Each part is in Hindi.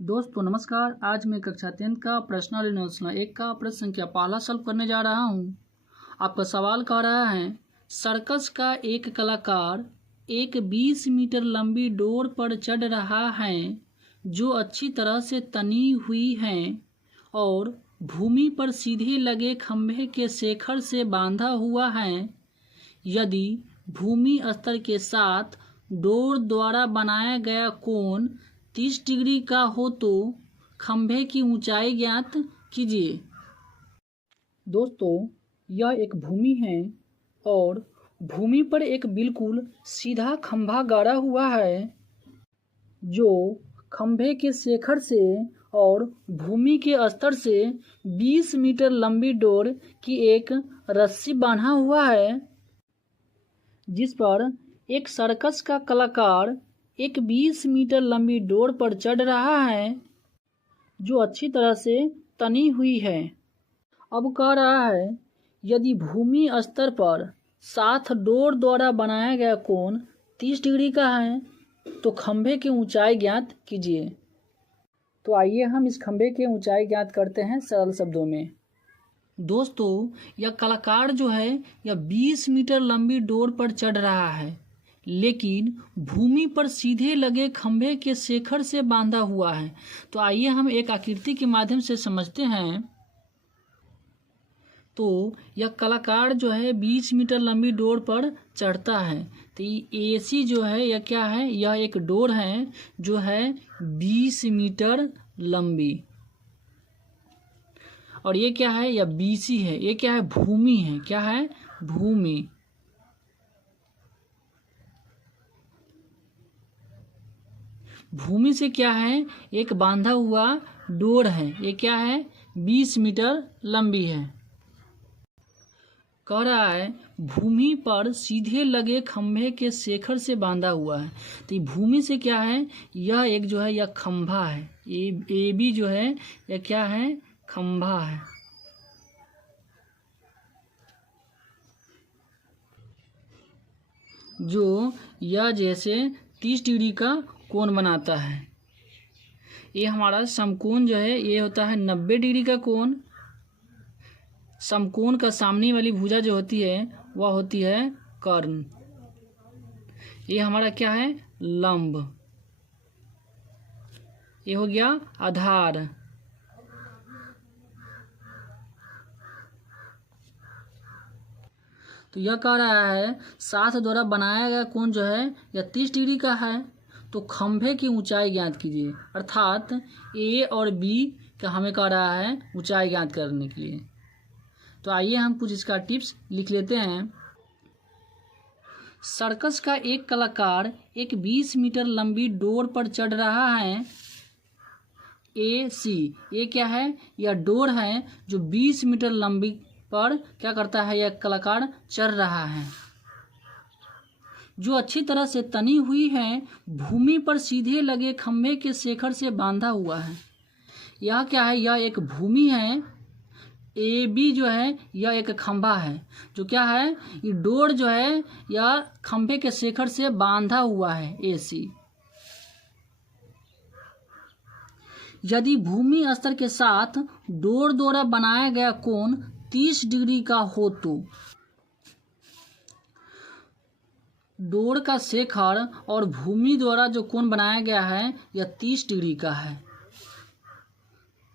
दोस्तों नमस्कार। आज मैं कक्षा 10 का प्रश्नल यूनिवर्सल 1 का प्रश्न संख्या पहला सॉल्व करने जा रहा हूँ। आपका सवाल कह रहा है, सर्कस का एक कलाकार एक 20 मीटर लंबी डोर पर चढ़ रहा है जो अच्छी तरह से तनी हुई है और भूमि पर सीधे लगे खंभे के शेखर से बांधा हुआ है। यदि भूमि स्तर के साथ डोर द्वारा बनाया गया कोण 30 डिग्री का हो तो खंभे की ऊंचाई ज्ञात कीजिए। दोस्तों, यह एक भूमि है और भूमि पर एक बिल्कुल सीधा खंभा गाड़ा हुआ है जो खंभे के शेखर से और भूमि के स्तर से 20 मीटर लंबी डोर की एक रस्सी बांधा हुआ है, जिस पर एक सर्कस का कलाकार एक 20 मीटर लंबी डोर पर चढ़ रहा है जो अच्छी तरह से तनी हुई है। अब कह रहा है, यदि भूमि स्तर पर साथ डोर द्वारा बनाया गया कोण 30 डिग्री का है तो खंभे की ऊंचाई ज्ञात कीजिए। तो आइए हम इस खंभे की ऊंचाई ज्ञात करते हैं सरल शब्दों में। दोस्तों, यह कलाकार जो है यह 20 मीटर लंबी डोर पर चढ़ रहा है, लेकिन भूमि पर सीधे लगे खंभे के शेखर से बांधा हुआ है। तो आइए हम एक आकृति के माध्यम से समझते हैं। तो यह कलाकार जो है 20 मीटर लंबी डोर पर चढ़ता है। तो एसी जो है यह क्या है, यह एक डोर है जो है 20 मीटर लंबी। और ये क्या है, यह बीसी है। ये क्या है, भूमि है। क्या है, भूमि। भूमि से क्या है, एक बांधा हुआ डोर है। ये क्या है, 20 मीटर लंबी है। कह रहा है भूमि पर सीधे लगे खंभे के शेखर से बांधा हुआ है। तो ये भूमि से क्या है, यह एक जो है यह खंभा है। ए बी जो है यह क्या है, खंभा है। जो यह जैसे 30 डिग्री का कोण बनाता है। ये हमारा समकोण जो है ये होता है 90 डिग्री का कोण। समकोण का सामने वाली भुजा जो होती है वह होती है कर्ण। ये हमारा क्या है, लंब। ये हो गया आधार। तो यह कह रहा है साथ द्वारा बनाया गया कोण जो है यह 30 डिग्री का है। तो खंभे की ऊंचाई ज्ञात कीजिए। अर्थात ए और बी का हमें कह रहा है ऊंचाई ज्ञात करने के लिए। तो आइए हम कुछ इसका टिप्स लिख लेते हैं। सर्कस का एक कलाकार एक 20 मीटर लंबी डोर पर चढ़ रहा है। ए सी, ये क्या है, यह डोर है जो 20 मीटर लंबी पर क्या करता है, यह कलाकार चढ़ रहा है जो अच्छी तरह से तनी हुई है। भूमि पर सीधे लगे खंभे के शेखर से बांधा हुआ है। यह क्या है, यह एक भूमि है। ए बी जो है यह एक खंभा है जो क्या है, ये डोर जो है यह खंभे के शेखर से बांधा हुआ है। ए सी। यदि भूमि स्तर के साथ डोर द्वारा बनाया गया कोण 30 डिग्री का हो तो डोर का शेखर और भूमि द्वारा जो कोण बनाया गया है यह 30 डिग्री का है।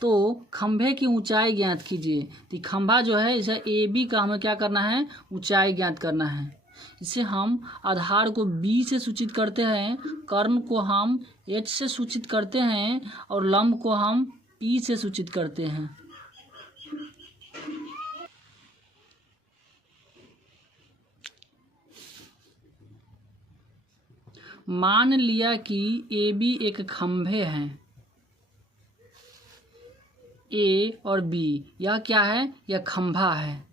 तो खंभे की ऊंचाई ज्ञात कीजिए। तो खंभा जो है इसे ए बी का हमें क्या करना है, ऊंचाई ज्ञात करना है। इसे हम आधार को बी से सूचित करते हैं, कर्ण को हम एच से सूचित करते हैं और लंब को हम पी से सूचित करते हैं। मान लिया कि ए बी एक खंभे हैं। ए और बी यह क्या है, यह खंभा है।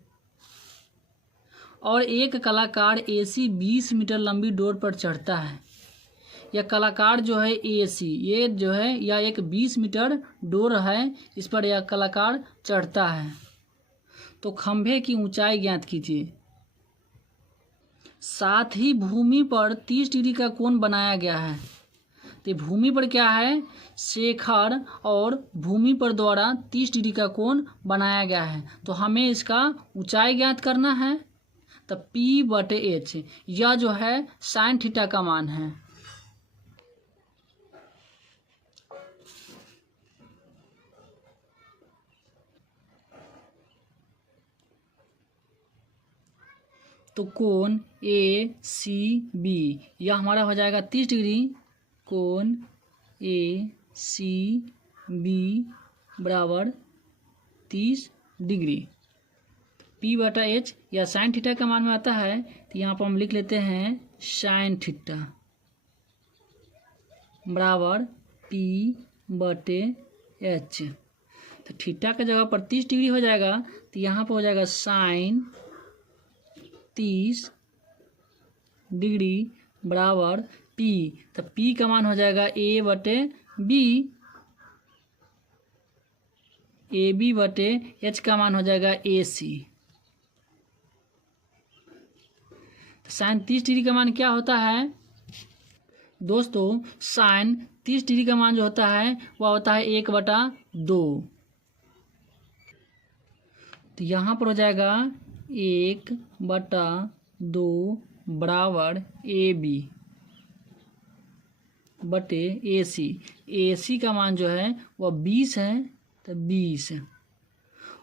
और एक कलाकार एसी 20 मीटर लंबी डोर पर चढ़ता है। यह कलाकार जो है एसी, ये जो है यह एक 20 मीटर डोर है, इस पर यह कलाकार चढ़ता है। तो खंभे की ऊंचाई ज्ञात कीजिए। साथ ही भूमि पर 30 डिग्री का कोण बनाया गया है। तो भूमि पर क्या है, शेखर और भूमि पर द्वारा 30 डिग्री का कोण बनाया गया है। तो हमें इसका ऊंचाई ज्ञात करना है। तो P/H यह जो है साइन थीटा का मान है। तो कोण ACB यह हमारा हो जाएगा 30 डिग्री। कोण ACB बराबर 30 डिग्री। P/H या साइन थीटा का मान में आता है, तो यहाँ पर हम लिख लेते हैं साइन थीटा बराबर P/H। तो थीटा का जगह पर 30 डिग्री हो जाएगा, तो यहाँ पर हो जाएगा साइन 30 डिग्री बराबर P। तो P का मान हो जाएगा A/B। AB/H का मान हो जाएगा AC। तो साइन 30 डिग्री का मान क्या होता है दोस्तों, साइन 30 डिग्री का मान जो होता है वह होता है 1/2। तो यहाँ पर हो जाएगा 1/2 बराबर AB/AC। AC का मान जो है वह 20 है, तो 20।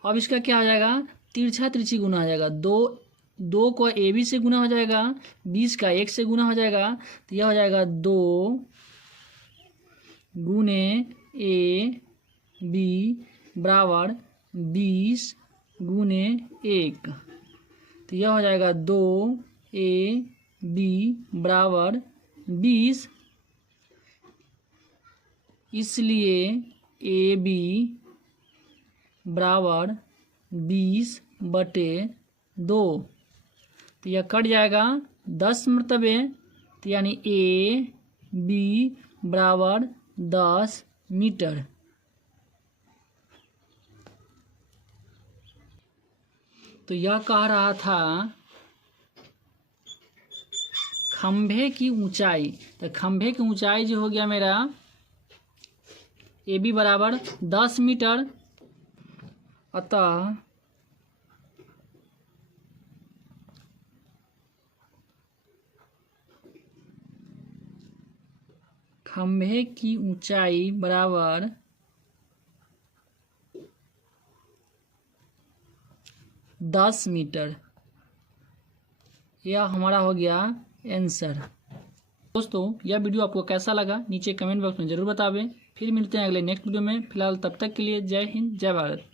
अब इसका क्या हो जाएगा, तिरछा तिरछी गुना हो जाएगा। दो को AB से गुना हो जाएगा, 20 का 1 से गुना हो जाएगा, तो यह हो जाएगा 2 गुने AB बराबर 20 गुने 1। तो यह हो जाएगा 2AB बराबर 20। इसलिए AB बराबर 20/2। तो यह कट जाएगा 10 मरतबे, तो यानी AB बराबर 10 मीटर। तो यह कह रहा था खंभे की ऊंचाई। तो खंभे की ऊंचाई जो हो गया मेरा AB बराबर 10 मीटर। अतः खंभे की ऊंचाई बराबर 10 मीटर। यह हमारा हो गया आंसर। दोस्तों यह वीडियो आपको कैसा लगा नीचे कमेंट बॉक्स में ज़रूर बतावें। फिर मिलते हैं अगले नेक्स्ट वीडियो में। फिलहाल तब तक के लिए जय हिंद, जय भारत।